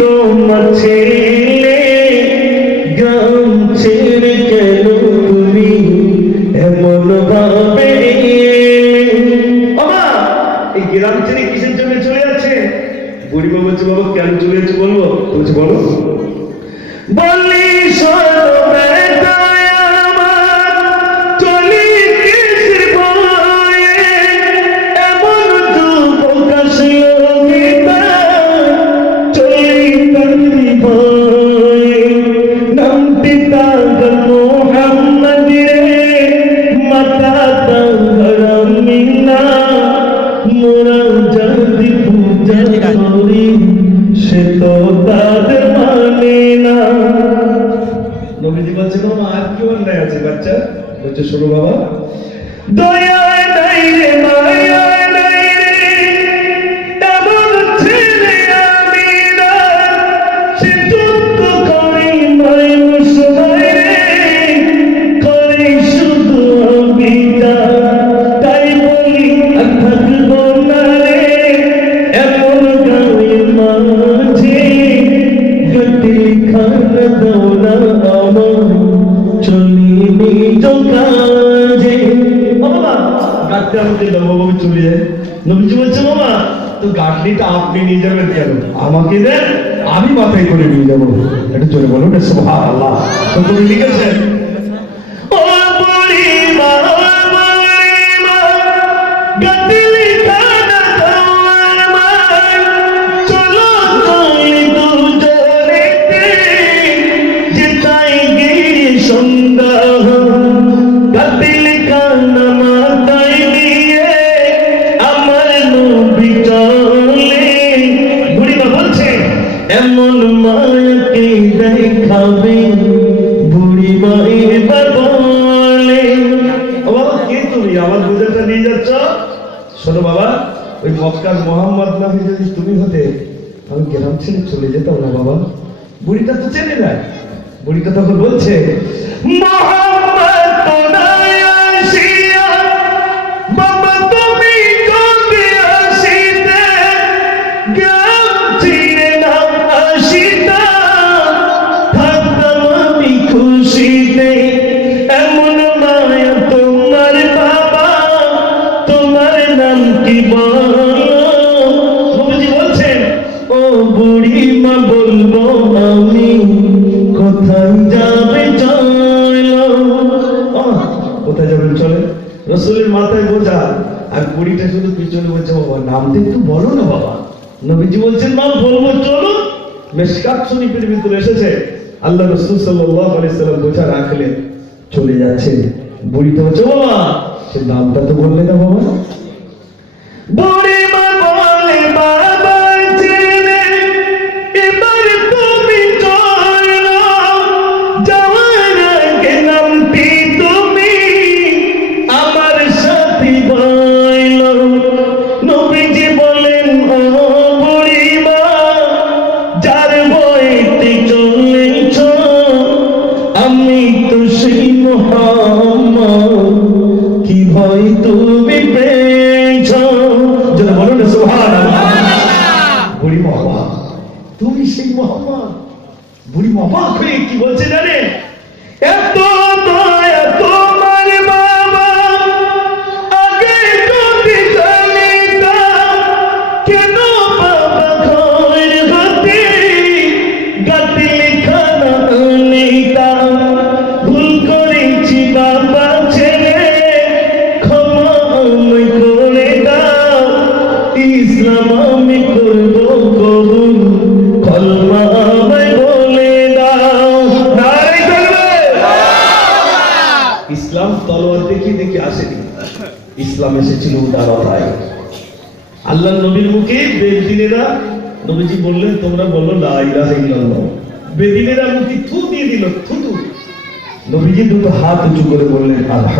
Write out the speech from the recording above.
তোমার ছেলে, গ্রাম ছেড়ে কেন তুমি এমন ভাবে বাবা? এই গ্রাম ছেড়ে কিসের জন্য চলে যাচ্ছে? বুড়িমা বলছে বাবা কেন চলে যাচ্ছে বলবো? বলছে বলো। বলি সে তো তাদের মানে না। নবীজি বলছেন আর কি অন্যায় আছে বাচ্চা? বলছে শোনো বাবা, দয়া নাই রে মায়া নাই রে, এমন ছেলে আমি না, সে যুদ্ধ করে মানুষ নয় রে, করে শুধু অবিতা। তাই বলি আর থাকবো না রে এমন গাঁয়ের মাঝে, গতি খানা দাও না আমার চলি নিজ কাজে। বাবা গাড়িতে আমাকে দাও বাবা, চলে যায়। নবীজি বলছে বাবা তো গাড়িটা আপনি নিয়ে যাবেন কেন? আমাকে দেন, আমি মাথায় করে নিয়ে যাবো। এটা চলে বলো না সুবহানাল্লাহ। তো তুমি লিখেছেন ও বুড়িমা গতি খানা দাও আমার, চলো চলি দুজনেতে যেতাই গিয়ে সন্ধ্যা, কাতিল কানা মাথায় নিয়ে আমার নবী চলে। বুড়িমা বলছে এমন মায়াকে দেখাবে, বুড়িমা এবার বলে ও বাবা কে তুমি আমার বোঝাটা নিয়ে যাচ্ছ? শোনো বাবা, ওই মক্কার মোহাম্মদ নামে যদি তুমি হতে আমি গ্রাম ছেড়ে চলে যেতাম না বাবা। বুড়িটা তো চেনে না। বুড়িটা তখন বলছে মোহাম্মদ তো নাই আসিয়া, বাবা তুমি কবে আসিতে, গ্রাম ছেড়ে না আসিতা, থাকতাম আমি খুশিতে। এমন মায়া তোমার বাবা, তোমার নাম কি বলো? নবীজি বলছেন ও বুড়িমা বলবো আমি, কোথায় যাবে চলো। কোথায় যাবেন চলে? রসুলের মাথায় বোঝা আর বুড়িটা শুধু পিছনে বলছে বাবা নামটা একটু বলো না বাবা। নবীজি বলছেন মা বলবো চলো। মিশকাত শরীফের ভিতরে এসেছে আল্লাহ রাসূল সাল্লাল্লাহু আলাইহি সাল্লাম বোঝা রাখলেন চলে যাচ্ছে। বুড়িটা বলছে বাবা সে নামটা তো বললে না বাবা। বুড়িমা বলে বাবা জেনে এবার তুমি চলো, যাওয়ার আগে নামটি তুমি আমার সাথে বলো। নবীজি বলেন ও বুড়িমা যার বইতে চলেছ আমি তো সেই মুহাম্মদ, কি ভয় তুমি পেয়েছ। যেন বলো না সুবহানাল্লাহ। বুড়ি বাবা তুমি সেই মুহাম্মদ। বুড়ি বাবা হয়ে কি বলছে জানে, এত দয়া তোমার বাবা, আগে যদি জানিতাম কেন বাবা ঘর হতে গাতি খানা নিতাম। ভুল করেছি বাবা ছেড়ে ক্ষমা আমায় করে দাও, ইসলাম আমি করবো কবুল, কলমা আমায় বলে দাও। নারে তাকবীর। ইসলাম তলোয়ার দেখি দেখি আসেনি, ইসলাম এসেছিল উদারতায়। আল্লাহ নবীর মুখে বেদিনেরা, নবীজি বললেন তোমরা বলো লা ইলাহা ইল্লাল্লাহ, বেদিনেরা মুখে থু দিয়ে দিল, থু থু। নবীজি দুটো হাত উঁচু করে বললেন আল্লাহ।